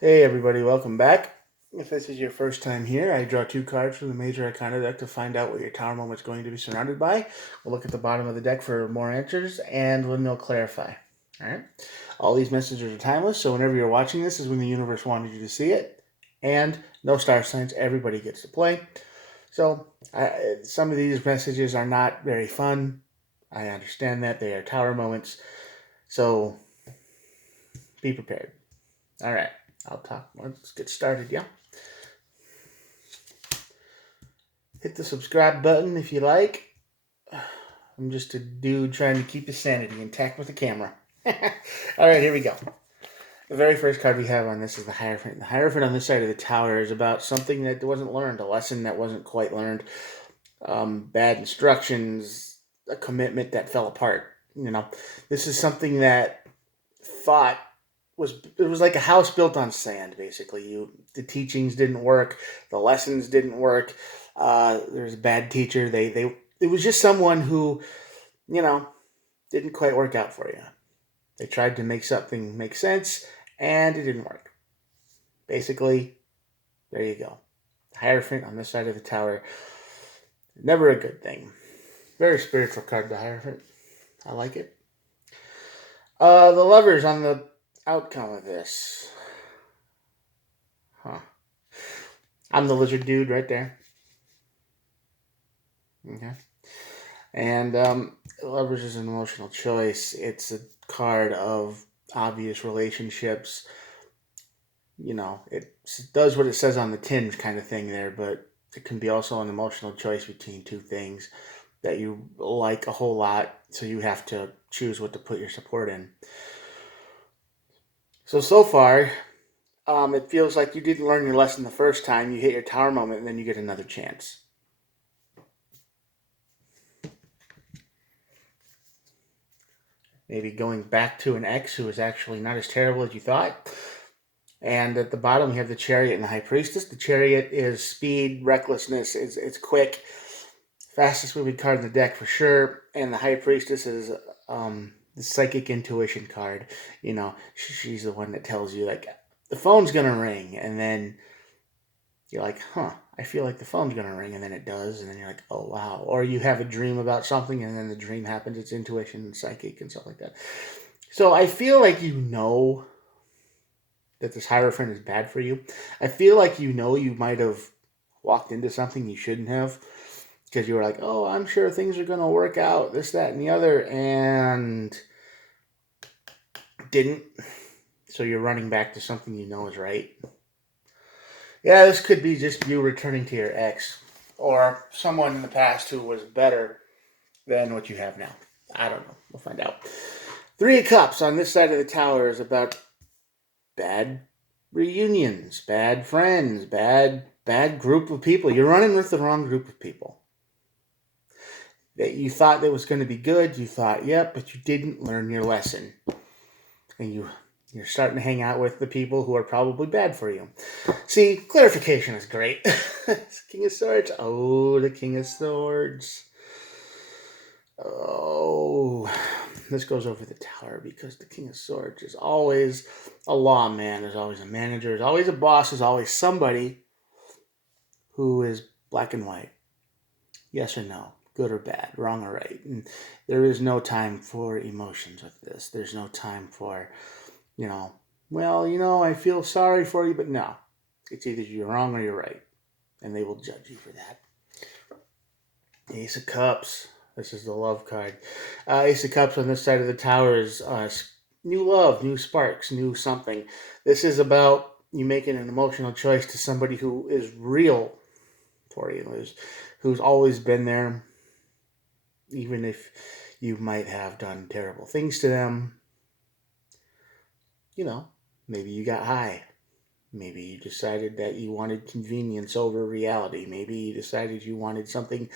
Hey everybody, welcome back. If this is your first time here, I draw two cards from the Major Arcana deck to find out what your tower moment is going to be surrounded by. We'll look at the bottom of the deck for more answers, and then we'll clarify. Alright? All these messages are timeless, so whenever you're watching this is when the universe wanted you to see it. And no star signs, everybody gets to play. So, some of these messages are not very fun. I understand that. They are tower moments. So, be prepared. Alright, I'll talk. Let's get started, yeah? Hit the subscribe button if you like. I'm just a dude trying to keep his sanity intact with a camera. All right, here we go. The very first card we have on this is the Hierophant. The Hierophant on this side of the tower is about something that wasn't learned, a lesson that wasn't quite learned, bad instructions, a commitment that fell apart. This is something that thought it was like a house built on sand. Basically, the teachings didn't work, the lessons didn't work. There's a bad teacher. They it was just someone who you know didn't quite work out for you. They tried to make something make sense, and it didn't work. Basically, there you go. Hierophant on this side of the tower. Never a good thing. Very spiritual card, the Hierophant. I like it. The Lovers on the outcome of this. Huh. I'm the lizard dude right there. Okay. And Lovers is an emotional choice. It's a card of obvious relationships. It does what it says on the tin kind of thing there, but it can be also an emotional choice between two things that you like a whole lot, so you have to choose what to put your support in. So far, it feels like you didn't learn your lesson the first time. You hit your tower moment, and then you get another chance. Maybe going back to an ex who was actually not as terrible as you thought. And at the bottom, we have the Chariot and the High Priestess. The Chariot is speed, recklessness. It's quick, fastest moving card in the deck for sure. And the High Priestess is the psychic intuition card. She's the one that tells you like the phone's gonna ring, and then you're like, huh, I feel like the phone's gonna ring, and then it does, and then you're like, oh wow. Or you have a dream about something, and then the dream happens. It's intuition and psychic and stuff like that. So I feel like that this Hierophant is bad for you. I feel like you might have walked into something you shouldn't have because you were like, oh, I'm sure things are gonna work out, this, that, and the other, and didn't. So you're running back to something you know is right. Yeah, this could be just you returning to your ex or someone in the past who was better than what you have now. I don't know. We'll find out. Three of Cups on this side of the tower is about bad reunions, bad friends, bad group of people. You're running with the wrong group of people. That you thought that was going to be good. You thought, yep, but you didn't learn your lesson, and you're starting to hang out with the people who are probably bad for you. See, clarification is great. King of Swords. Oh, the King of Swords. Oh, this goes over the tower because the King of Swords is always a lawman, there's always a manager, there's always a boss, there's always somebody who is black and white. Yes or no, good or bad, wrong or right. And there is no time for emotions with this. There's no time for, I feel sorry for you, but no. It's either you're wrong or you're right. And they will judge you for that. Ace of Cups. This is the love card. Ace of Cups on this side of the tower is new love, new sparks, new something. This is about you making an emotional choice to somebody who is real for you, who's always been there, even if you might have done terrible things to them. Maybe you got high. Maybe you decided that you wanted convenience over reality. Maybe you decided you wanted something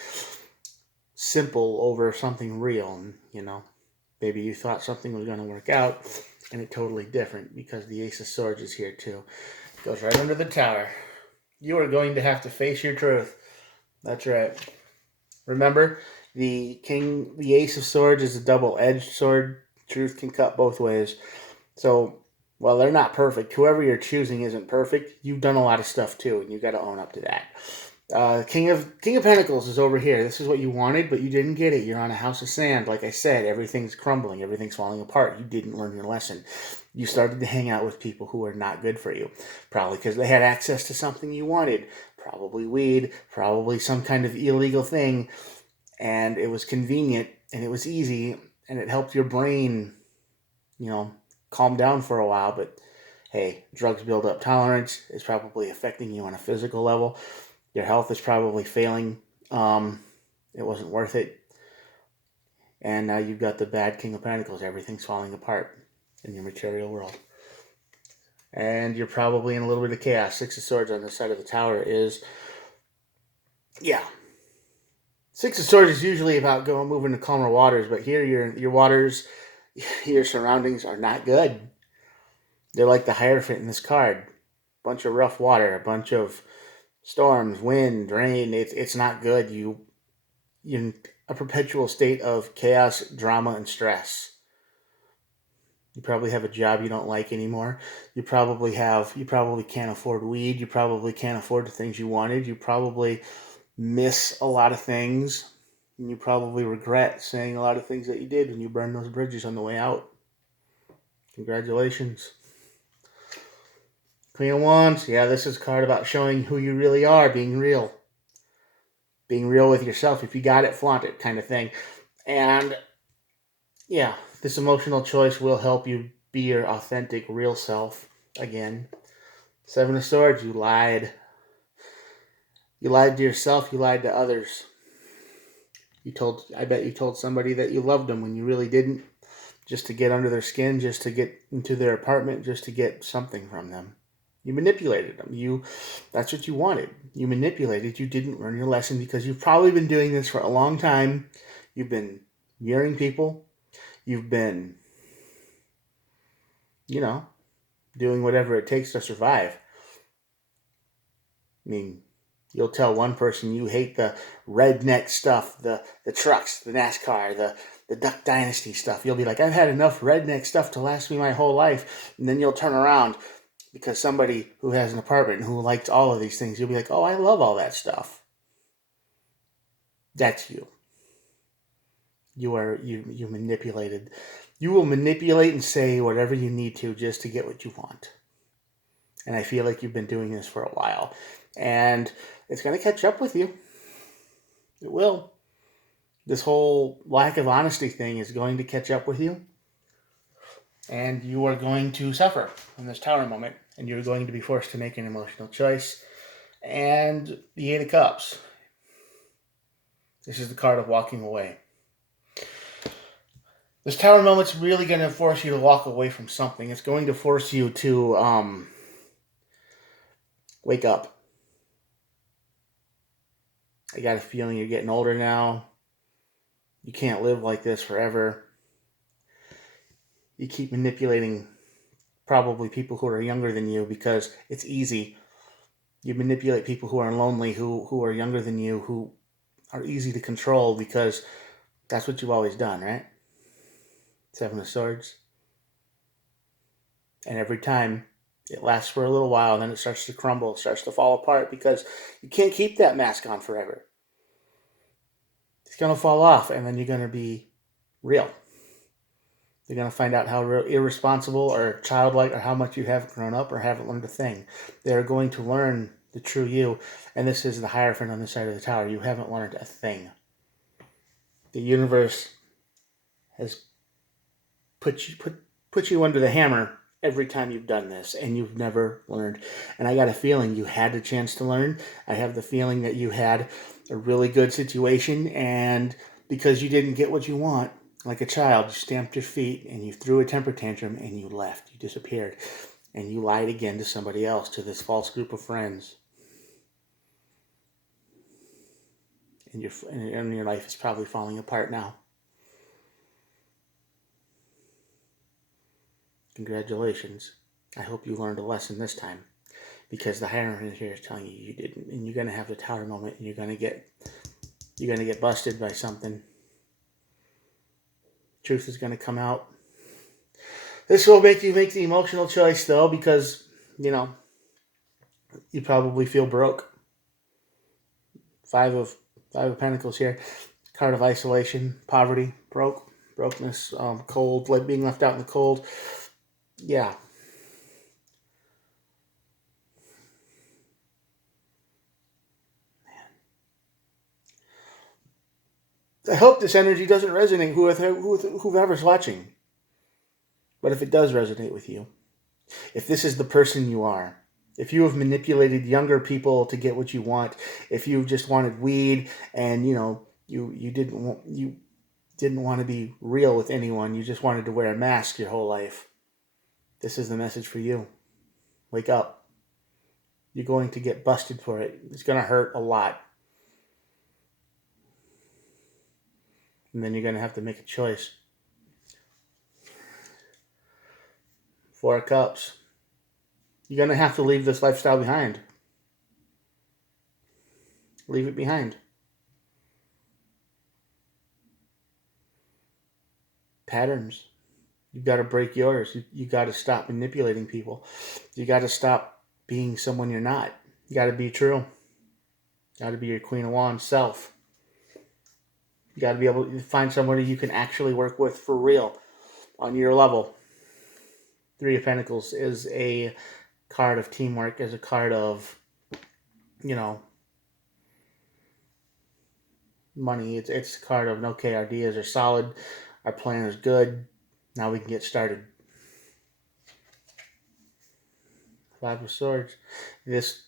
simple over something real. And, maybe you thought something was going to work out and it's totally different because the Ace of Swords is here too. It goes right under the tower. You are going to have to face your truth. That's right. Remember, the Ace of Swords is a double-edged sword. Truth can cut both ways. So Well, they're not perfect. Whoever you're choosing isn't perfect. You've done a lot of stuff too, and you got to own up to that. King of Pentacles is over here. This is what you wanted, but you didn't get it. You're on a house of sand. Like I said, everything's crumbling. Everything's falling apart. You didn't learn your lesson. You started to hang out with people who are not good for you. Probably because they had access to something you wanted. Probably weed. Probably some kind of illegal thing. And it was convenient, and it was easy, and it helped your brain, calm down for a while. But hey, drugs build up tolerance. It's probably affecting you on a physical level. Your health is probably failing. It wasn't worth it. And now you've got the bad King of Pentacles. Everything's falling apart in your material world. And you're probably in a little bit of chaos. Six of Swords on the side of the Tower is, yeah. Six of Swords is usually about moving to calmer waters, but here your waters, your surroundings are not good. They're like the Hierophant in this card. Bunch of rough water, a bunch of storms, wind, rain. It's not good. You're in a perpetual state of chaos, drama, and stress. You probably have a job you don't like anymore. You probably can't afford weed. You probably can't afford the things you wanted. You probably miss a lot of things. And you probably regret saying a lot of things that you did when you burned those bridges on the way out. Congratulations. Queen of Wands. Yeah, this is a card about showing who you really are, being real. Being real with yourself. If you got it, flaunt it, kind of thing. And yeah, this emotional choice will help you be your authentic, real self again. Seven of Swords, you lied. You lied to yourself, you lied to others. I bet you told somebody that you loved them when you really didn't, just to get under their skin, just to get into their apartment, just to get something from them. You manipulated them. That's what you wanted. You manipulated. You didn't learn your lesson because you've probably been doing this for a long time. You've been mirroring people. You've been, doing whatever it takes to survive. I mean, you'll tell one person you hate the redneck stuff, the trucks, the NASCAR, the Duck Dynasty stuff. You'll be like, I've had enough redneck stuff to last me my whole life. And then you'll turn around because somebody who has an apartment who likes all of these things, you'll be like, oh, I love all that stuff. That's you. You manipulated. You will manipulate and say whatever you need to just to get what you want. And I feel like you've been doing this for a while. And it's going to catch up with you. It will. This whole lack of honesty thing is going to catch up with you. And you are going to suffer from this Tower moment. And you're going to be forced to make an emotional choice. And the Eight of Cups. This is the card of walking away. This Tower moment's really going to force you to walk away from something. It's going to force you to wake up. I got a feeling you're getting older now. You can't live like this forever. You keep manipulating probably people who are younger than you because it's easy. You manipulate people who are lonely, who are younger than you, who are easy to control because that's what you've always done, right? Seven of Swords. And every time it lasts for a little while, and then it starts to crumble, it starts to fall apart because you can't keep that mask on forever. It's going to fall off, and then you're going to be real. You're going to find out how irresponsible or childlike or how much you haven't grown up or haven't learned a thing. They're going to learn the true you, and this is the Hierophant on the side of the Tower. You haven't learned a thing. The universe has put you under the hammer every time you've done this, and you've never learned. And I got a feeling you had the chance to learn. I have the feeling that you had a really good situation, and because you didn't get what you want, like a child, you stamped your feet, and you threw a temper tantrum, and you left. You disappeared. And you lied again to somebody else, to this false group of friends. And your life is probably falling apart now. Congratulations. I hope you learned a lesson this time. Because the Hierophant here is telling you didn't. And you're going to have the Tower moment, and you're going to get busted by something. Truth is going to come out. This will make you make the emotional choice, though, because, you know, you probably feel broke. Five of Pentacles here. Card of isolation, poverty, brokenness, cold, like being left out in the cold. Yeah. I hope this energy doesn't resonate with whoever's watching. But if it does resonate with you, if this is the person you are, if you have manipulated younger people to get what you want, if you just wanted weed and you didn't want to be real with anyone, you just wanted to wear a mask your whole life, this is the message for you. Wake up. You're going to get busted for it. It's going to hurt a lot. And then you're going to have to make a choice. Four of Cups. You're going to have to leave this lifestyle behind. Leave it behind. Patterns. You've got to break yours. You got to stop manipulating people. You got to stop being someone you're not. You got to be true. You got to be your Queen of Wands self. You got to be able to find somebody you can actually work with for real on your level. Three of Pentacles is a card of teamwork, is a card of, money. It's a card of, okay, our ideas are solid, our plan is good, now we can get started. Five of Swords. This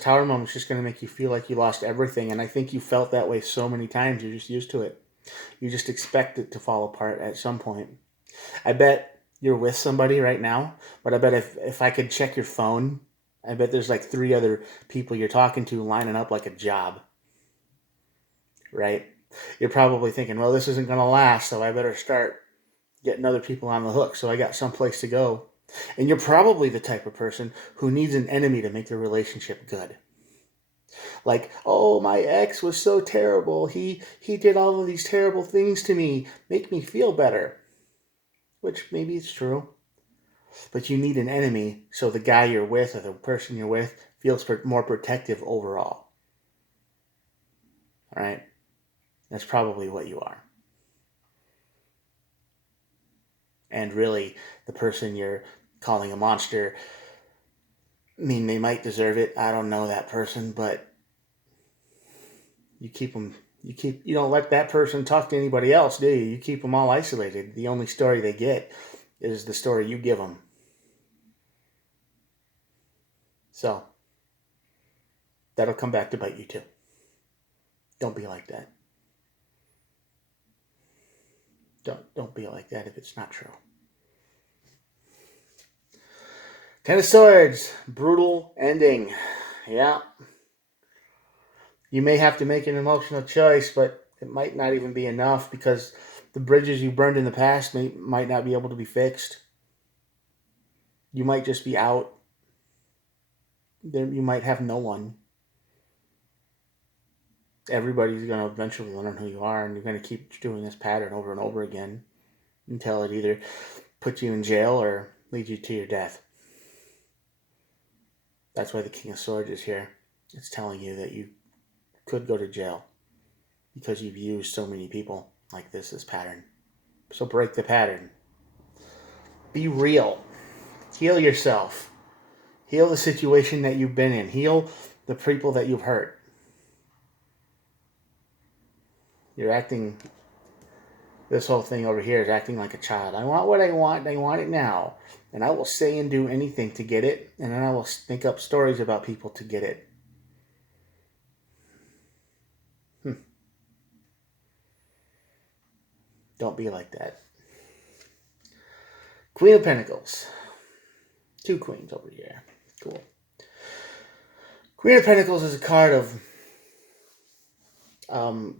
Tower moment is just going to make you feel like you lost everything, and I think you felt that way so many times. You're just used to it. You just expect it to fall apart at some point. I bet you're with somebody right now, but I bet if I could check your phone, I bet there's like 3 other people you're talking to lining up like a job. Right? You're probably thinking, well, this isn't going to last, so I better start getting other people on the hook so I got someplace to go. And you're probably the type of person who needs an enemy to make the relationship good. Like, oh, my ex was so terrible. He did all of these terrible things to me. Make me feel better. Which maybe it's true. But you need an enemy so the guy you're with or the person you're with feels more protective overall. All right? That's probably what you are. And really, the person you're calling a monster, I mean, they might deserve it. I don't know that person, but you don't let that person talk to anybody else, do you? You keep them all isolated. The only story they get is the story you give them. So, that'll come back to bite you too. Don't be like that. Don't be like that if it's not true. Ten of Swords, brutal ending. Yeah. You may have to make an emotional choice, but it might not even be enough because the bridges you burned in the past might not be able to be fixed. You might just be out. You might have no one. Everybody's going to eventually learn who you are, and you're going to keep doing this pattern over and over again until it either puts you in jail or leads you to your death. That's why the King of Swords is here. It's telling you that you could go to jail because you've used so many people like this pattern. So break the pattern. Be real. Heal yourself. Heal the situation that you've been in. Heal the people that you've hurt. You're acting, this whole thing over here is acting like a child. I want what I want, and I want it now. And I will say and do anything to get it, and then I will think up stories about people to get it. Don't be like that. Queen of Pentacles. 2 queens over here. Cool. Queen of Pentacles is a card of,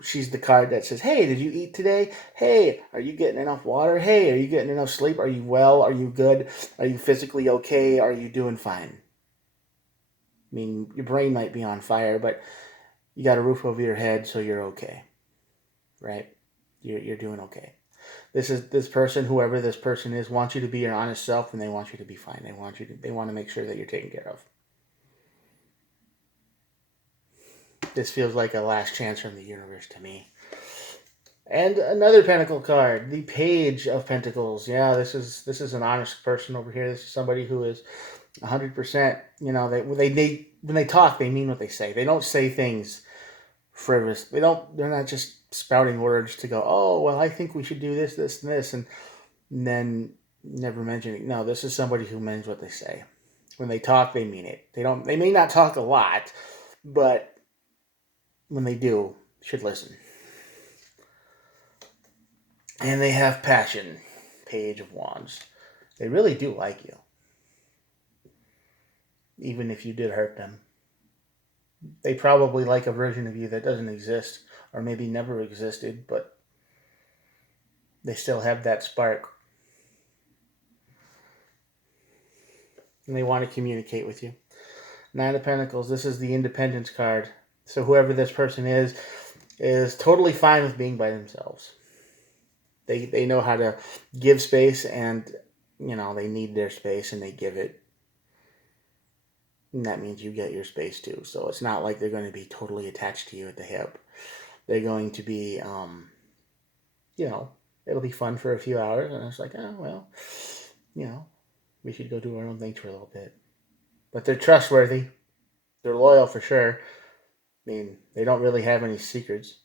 she's the card that says, hey, did you eat today? Hey, are you getting enough water? Hey, are you getting enough sleep? Are you well? Are you good? Are you physically okay? Are you doing fine? I mean, your brain might be on fire, but you got a roof over your head, so you're okay. Right? You're doing okay. This person, whoever this person is, wants you to be your honest self, and they want you to be fine. They want to make sure that you're taken care of. This feels like a last chance from the universe to me. And another Pentacle card, the Page of Pentacles. Yeah, this is an honest person over here. This is somebody who is 100%. You know, they when they talk, they mean what they say. They don't say things frivolous. They're not just spouting words to go, oh well, I think we should do this, this, and this, and then never mentioning. No, this is somebody who means what they say. When they talk, they mean it. They may not talk a lot, but when they do, you should listen. And they have passion. Page of Wands. They really do like you. Even if you did hurt them. They probably like a version of you that doesn't exist, or maybe never existed, but they still have that spark. And they want to communicate with you. Nine of Pentacles. This is the Independence card. So whoever this person is totally fine with being by themselves. They know how to give space, and you know they need their space, and they give it. And that means you get your space too. So it's not like they're going to be totally attached to you at the hip. They're going to be, you know, it'll be fun for a few hours, and it's like, oh well, you know, we should go do our own thing for a little bit. But they're trustworthy. They're loyal for sure. I mean, they don't really have any secrets.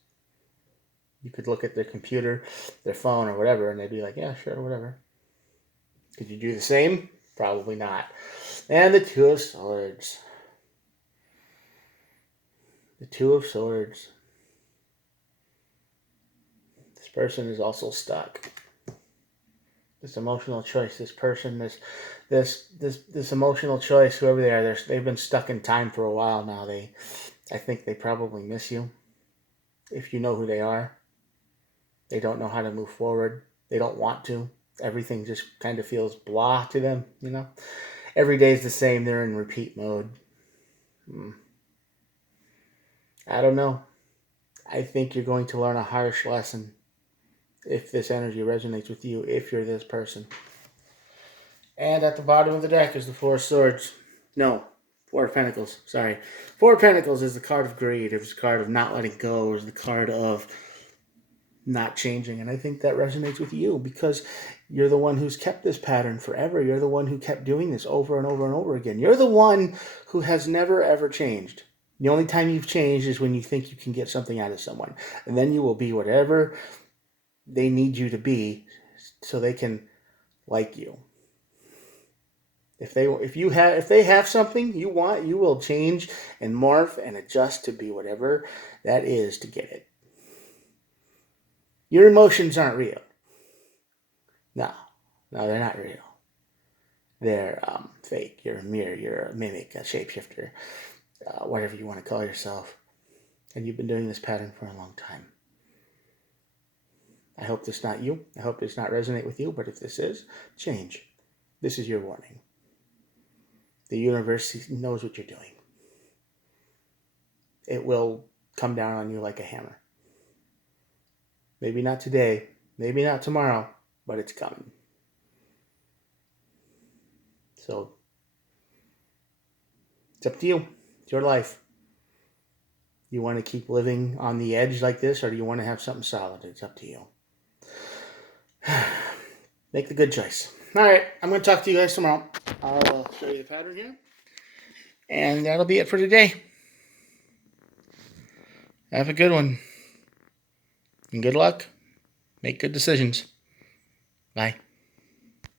You could look at their computer, their phone, or whatever, and they'd be like, yeah, sure, whatever. Could you do the same? Probably not. And the Two of Swords. The Two of Swords. This person is also stuck. This emotional choice, this person, this emotional choice, whoever they are, they've been stuck in time for a while now. I think they probably miss you. If you know who they are. They don't know how to move forward. They don't want to. Everything just kind of feels blah to them, you know? Every day is the same. They're in repeat mode. I don't know. I think you're going to learn a harsh lesson if this energy resonates with you, if you're this person. And at the bottom of the deck is the Four of Swords. No, Four of Pentacles. Sorry. Four of Pentacles is the card of greed. It's the card of not letting go. It's the card of not changing. And I think that resonates with you because you're the one who's kept this pattern forever. You're the one who kept doing this over and over and over again. You're the one who has never ever changed. The only time you've changed is when you think you can get something out of someone. And then you will be whatever they need you to be so they can like you. If they have something you want, you will change and morph and adjust to be whatever that is to get it. Your emotions aren't real. No, they're not real. They're fake. You're a mirror. You're a mimic, a shapeshifter, whatever you want to call yourself. And you've been doing this pattern for a long time. I hope this not you. I hope this not resonate with you. But if this is, change. This is your warning. The universe knows what you're doing. It will come down on you like a hammer. Maybe not today, maybe not tomorrow, but it's coming. So, it's up to you. It's your life. You want to keep living on the edge like this, or do you want to have something solid? It's up to you. Make the good choice. All right, I'm going to talk to you guys tomorrow. I'll show you the pattern here. And that'll be it for today. Have a good one. And good luck. Make good decisions. Bye.